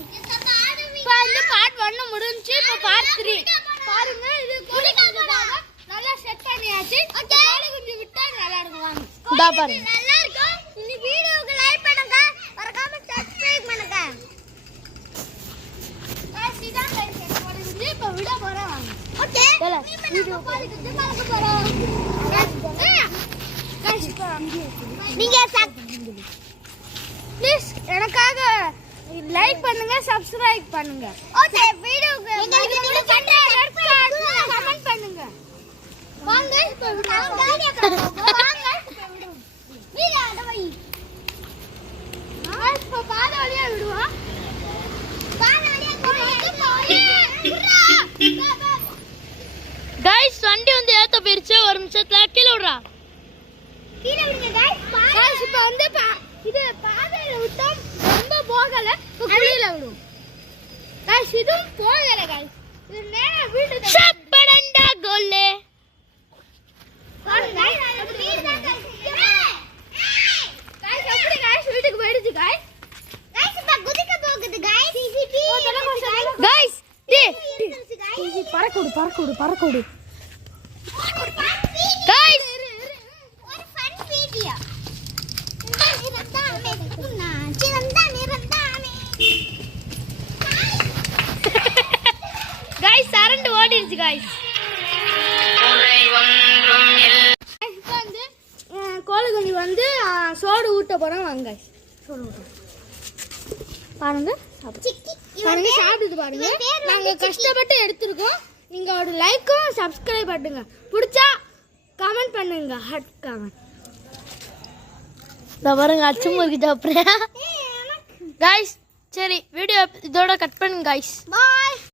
இப்போ வந்து பார்ட் 1 முடிஞ்சு இப்போ பார்ட் 3 பாருங்க இது நல்லா செட் பண்ணியாச்சு கோழி குஞ்சு விட்டா நல்லா இருக்கும் வாங்க இதா பாருங்க நல்லா இருக்கும் இந்த வீடியோக்கு லைக் பண்ணுங்க மறக்காம சப்ஸ்கிரைப் பண்ணுங்க गाइस இதான் லைக் கோழி குஞ்சு இப்போ விட போறோம் வாங்க ஓகே வீடியோ கோழி குஞ்சு மறக்க போறோம் गाइस இப்போ அங்கே நீங்க ப்ளீஸ் எனக்காக லைக் பண்ணுங்க சப்ஸ்கிரைப் பண்ணுங்க ஓகே வீடியோக்கு நீங்க கமெண்ட் பண்ணுங்க வாங்க இப்போ வாங்க வீடியோ அட வை இப்போ பாத வழியா விடுவா பாத வழியா गाइस வண்டி வந்து ஏத்த போயிருச்சு ஒரு நிமிஷத்துல கீழ விடுறா கீழ விடுங்க गाइस இப்போ வந்து இது பாதையில விட்டோம் ரொம்ப போகல குழியில விடும் गाइस இதுவும் போகல गाइस இது நேரா வீடு சப்படண்டா கோலே பாருங்க गाइस வீடு தான் गाइस அப்படி गाइस வீட்டுக்கு போயிடுச்சு गाइस இப்ப குதிக்க போகுது गाइस गाइस டேய் பறக்குடு गाइस ஒரு ஃபன் வீடியோ गाइस சரண்ட் ஓடிடுச்சு गाइस இப்போ வந்து கோழிக்குஞ்சு வந்து சோறு ஊட்ட போறோம் வாங்க गाइस சோறு ஊட்ட பாருங்க பாருங்க சாப்பிடுது பாருங்க நாங்க கஷ்டப்பட்டு எடுத்துருக்கோம் நீங்க ஒரு லைக்கும் சப்ஸ்கிரைப் பண்ணுங்க பிடிச்சா கமெண்ட் பண்ணுங்க ஹார்ட் கமெண்ட் இந்த பாருங்க அச்சு முறுக்கிட்ட அப்புறம் गाइस சரி வீடியோ இதோட கட் பண்ணுங்க गाइस பை